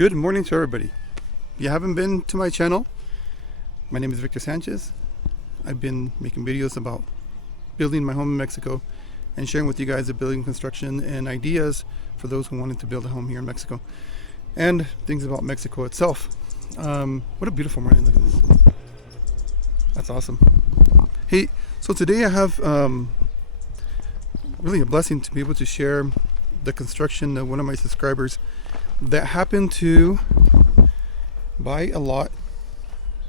Good morning to everybody. If you haven't been to my channel, my name is Victor Sanchez. I've been making videos about building my home in Mexico and sharing with you guys the building construction and ideas for those who wanted to build a home here in Mexico and things about Mexico itself. What a beautiful morning. Look at this. That's awesome. Hey, so today I have really a blessing to be able to share the construction of one of my subscribers that happened to buy a lot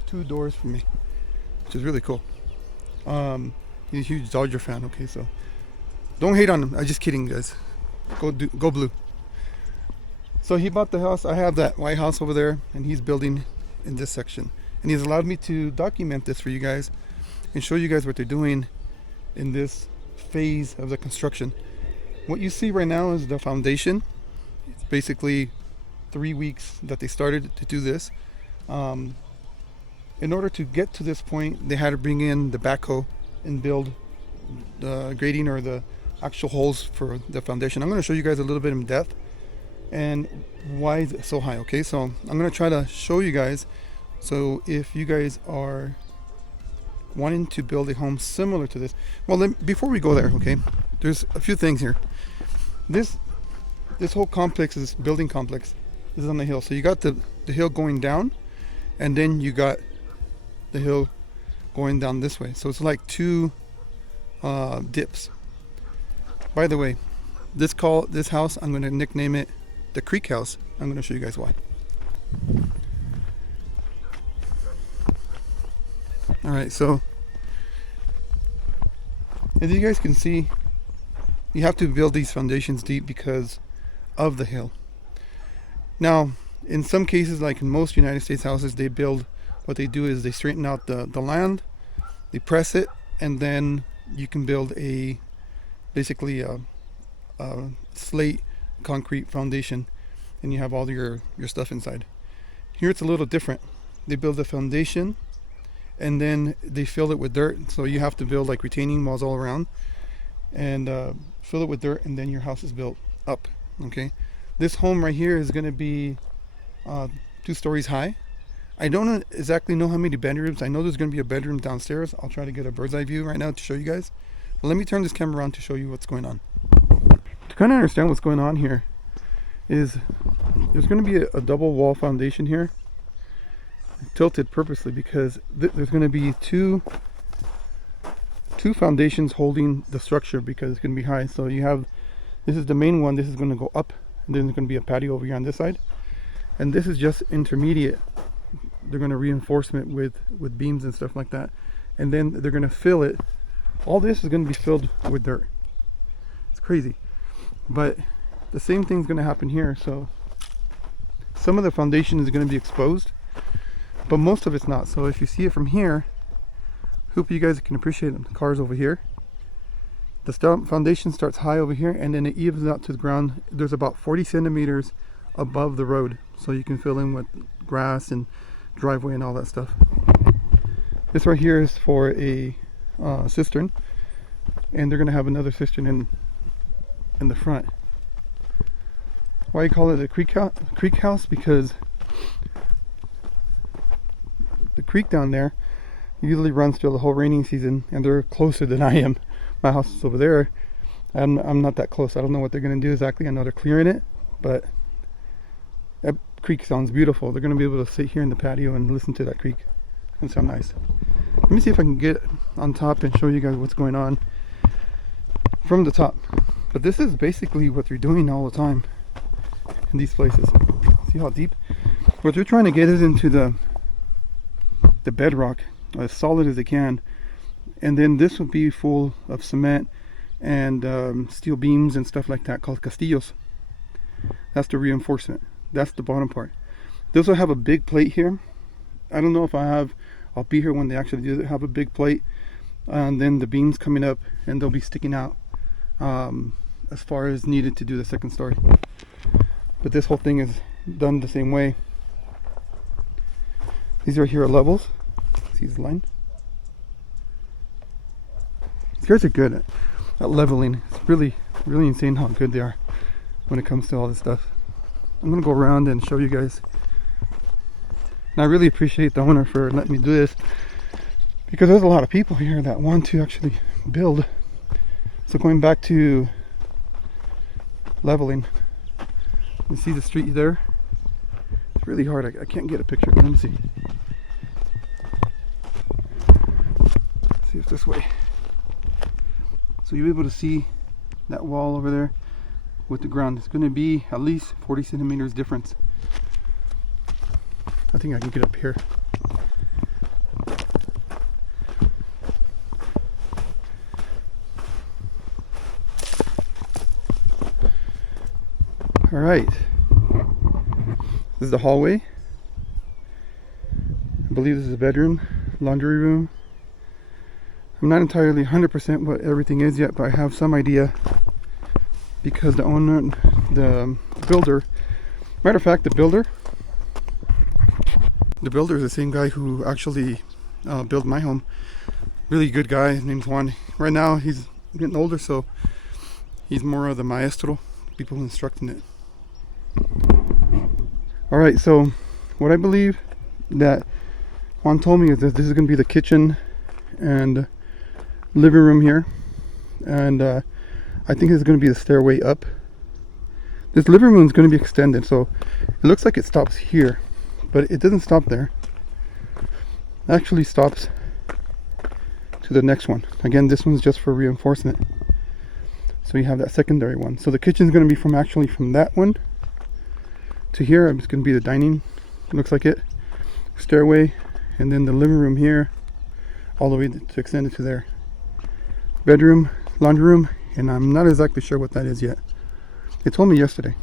2 doors from me, which is really cool. He's a huge Dodger fan. Okay, so don't hate on him. I'm just kidding, guys. Go blue. So he bought the house. I have that white house over there, and he's building in this section, and he's allowed me to document this for you guys and show you guys what they're doing in this phase of the construction. What you see right now is the foundation. It's basically 3 weeks that they started to do this. In order to get to this point, they had to bring in the backhoe and build the grading or the actual holes for the foundation. I'm going to show you guys a little bit in depth and why is it so high. Okay, so I'm going to try to show you guys. So if you guys are wanting to build a home similar to this, well, before we go there, okay, there's a few things here. This whole complex, this building complex, is on the hill. So you got the hill going down, and then you got the hill going down this way. So it's like 2 dips. By the way, this house, I'm going to nickname it the Creek House. I'm going to show you guys why. Alright, so as you guys can see, you have to build these foundations deep because of the hill. Now, in some cases, like in most United States houses, what they do is they straighten out the land, they press it, and then you can build basically a slate concrete foundation, and you have all your stuff inside. Here it's a little different. They build the foundation and then they fill it with dirt. So you have to build like retaining walls all around and fill it with dirt, and then your house is built up. Okay, this home right here is going to be 2 stories high. I don't exactly know how many bedrooms. I know there's going to be a bedroom downstairs. I'll try to get a bird's eye view right now to show you guys. But let me turn this camera around to show you what's going on. To kind of understand what's going on here is there's going to be a double wall foundation here, tilted purposely because there's going to be two foundations holding the structure because it's going to be high. So you have, this is the main one. This is going to go up, and then there's going to be a patio over here on this side, and this is just intermediate. They're going to reinforcement with beams and stuff like that, and then they're going to fill it. All this is going to be filled with dirt. It's crazy, but the same thing's going to happen here. So some of the foundation is going to be exposed, but most of it's not. So if you see it from here, hope you guys can appreciate it. The car's over here. The foundation starts high over here, and then it evens out to the ground. There's about 40 centimeters above the road, so you can fill in with grass and driveway and all that stuff. This right here is for a cistern, and they're going to have another cistern in the front. Why you call it a creek house? Because the creek down there usually runs through the whole raining season, and they're closer than I am. My house is over there. I'm not that close. I don't know what they're going to do exactly. I know they're clearing it, but that creek sounds beautiful. They're going to be able to sit here in the patio and listen to that creek. It sounds nice. Let me see if I can get on top and show you guys what's going on from the top. But this is basically what they're doing all the time in these places. See how deep? What they're trying to get is into the bedrock as solid as they can, and then this will be full of cement and steel beams and stuff like that called castillos. That's the reinforcement. That's the bottom part. This will have a big plate here. I don't know if I'll be here when they actually do have a big plate, and then the beams coming up, and they'll be sticking out as far as needed to do the second story. But this whole thing is done the same way. These right here are levels. See this line? These guys are good at leveling. It's really insane how good they are when it comes to all this stuff. I'm gonna go around and show you guys. And I really appreciate the owner for letting me do this, because there's a lot of people here that want to actually build. So going back to leveling, you see the street there? It's really hard. I can't get a picture. Let me see. See if this way. So you're able to see that wall over there with the ground. It's going to be at least 40 centimeters difference. I think I can get up here. All right. This is the hallway. I believe this is a bedroom, laundry room. I'm not entirely 100% what everything is yet, but I have some idea because the owner, the builder, matter of fact, the builder is the same guy who actually built my home. Really good guy. His name's Juan. Right now he's getting older, so he's more of the maestro, people instructing it. All right, so what I believe that Juan told me is that this is going to be the kitchen and living room here, and I think this is going to be the stairway up. This living room is going to be extended, so it looks like it stops here, but it doesn't stop there. It actually stops to the next one. Again, this one's just for reinforcement, so you have that secondary one. So the kitchen is going to be from that one to here. It's going to be the dining, it looks like it, stairway, and then the living room here all the way to extend it to there. Bedroom, laundry room, and I'm not exactly sure what that is yet. They told me yesterday.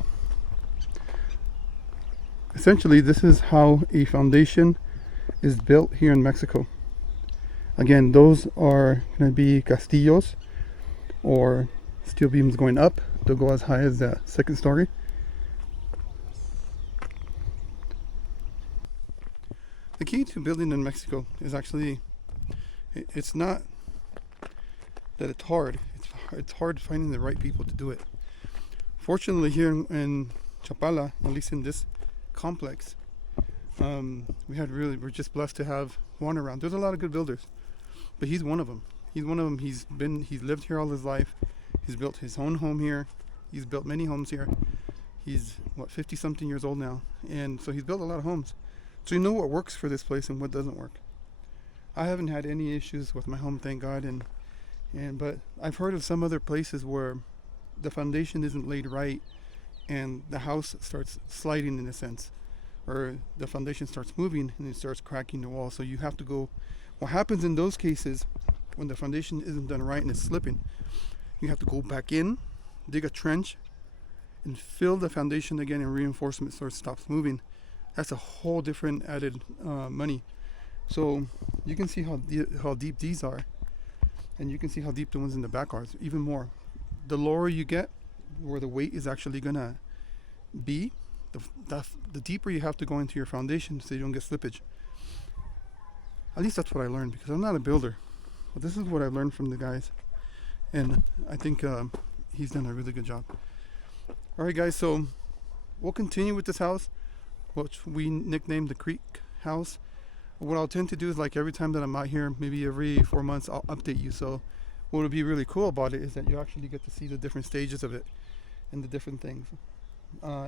Essentially, this is how a foundation is built here in Mexico. Again, those are going to be castillos, or steel beams going up. They'll go as high as the second story. The key to building in Mexico is actually, it's not that it's hard. It's hard finding the right people to do it. Fortunately, here in Chapala, at least in this complex, we're just blessed to have Juan around. There's a lot of good builders, but he's one of them. He's lived here all his life. He's built his own home here. He's built many homes here. He's 50 something years old now, and so he's built a lot of homes. So you know what works for this place and what doesn't work. I haven't had any issues with my home, thank God, but I've heard of some other places where the foundation isn't laid right and the house starts sliding in a sense, or the foundation starts moving and it starts cracking the wall. So you have to go. What happens in those cases when the foundation isn't done right and it's slipping, you have to go back in, dig a trench, and fill the foundation again, and reinforcement stops moving. That's a whole different added money. So you can see how deep these are, and you can see how deep the ones in the back are. Even more. The lower you get, where the weight is actually gonna be, the deeper you have to go into your foundation so you don't get slippage. At least that's what I learned, because I'm not a builder. But this is what I learned from the guys, and I think he's done a really good job. All right, guys. So we'll continue with this house, which we nicknamed the Creek House. What I'll tend to do is, like, every time that I'm out here, maybe every 4 months, I'll update you. So what would be really cool about it is that you actually get to see the different stages of it and the different things.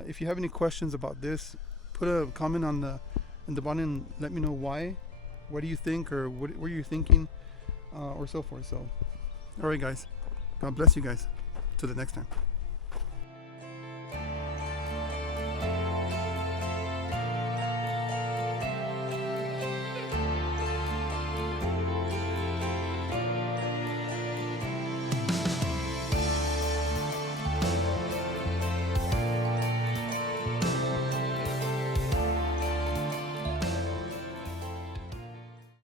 If you have any questions about this, put a comment in the bottom and let me know why. What do you think, or what are you thinking, or so forth. So, all right, guys. God bless you guys. Till the next time.